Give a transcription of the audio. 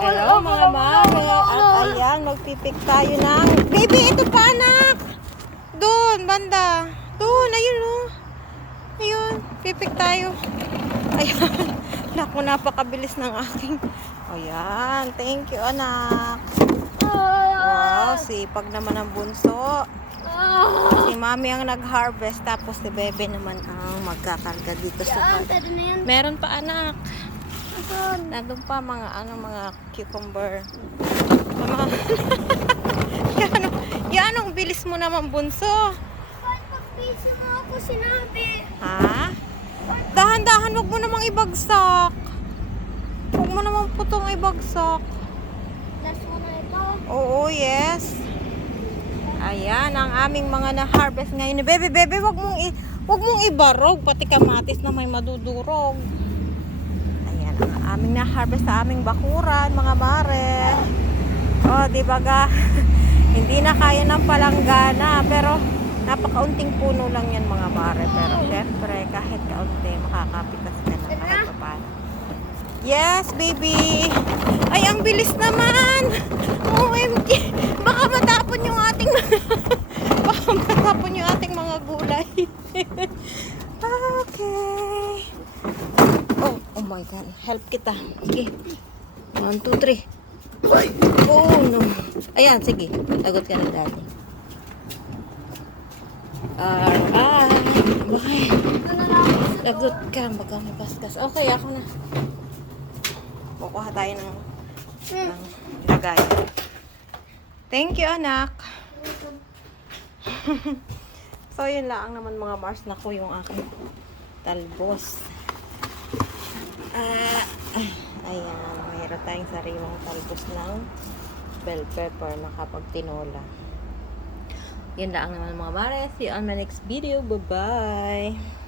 Hello mga mare. At ayan, magpipik tayo ng... Baby, ito pa anak! Doon, banda. Doon, ayun oh. Ayun, pipik tayo. Ayan. Naku, napakabilis ng aking... Ayan, thank you anak. Wow, sipag naman ang bunso. Si mami ang nag-harvest, tapos si bebe naman ang magkakarga dito sa... Meron pa anak. Nandun pa mga ano mga cucumber. Mga yan, ano, yan ang bilis mo naman bunso. Pag-busy mo ako sinabi? Ha? Dahan-dahan, wag mo namang ibagsak. Wag mo namang putong ibagsak. Last mo na ito. Oo, yes. Ayan, ang aming mga na-harvest ngayon. Bebe, bebe, wag mong, i- wag mong ibarog. Pati kamatis na may madudurog. Aming na-harvest sa aming bakuran, mga mare. O, di ba ga? Hindi na kaya ng palanggana. Pero, napakaunting puno lang yan, mga mare. Pero, syempre, kahit kaunti, makakapitas ka na kahit pa paano. Yes, baby. Ay, ang bilis naman. OMG. Baka matapon yung ating Baka matapon yung ating mga gulay. okay. Oh, my God. Help kita. Sige. One, two, three. Oh, no. Ayan, sige. Lagot ka na dati. Alright. Sa Lagot ka. Baka mapaskas. Okay, ako na. Kukuha tayo ng, ng lagay. Thank you, anak. so, yun lang naman mga Mars na ko yung aking talbos. Ah, ayan. Mayroon tayong sariwang talbos ng bell pepper na kapag tinola. Yun lang naman mga Mars. See you on my next video. Bye-bye.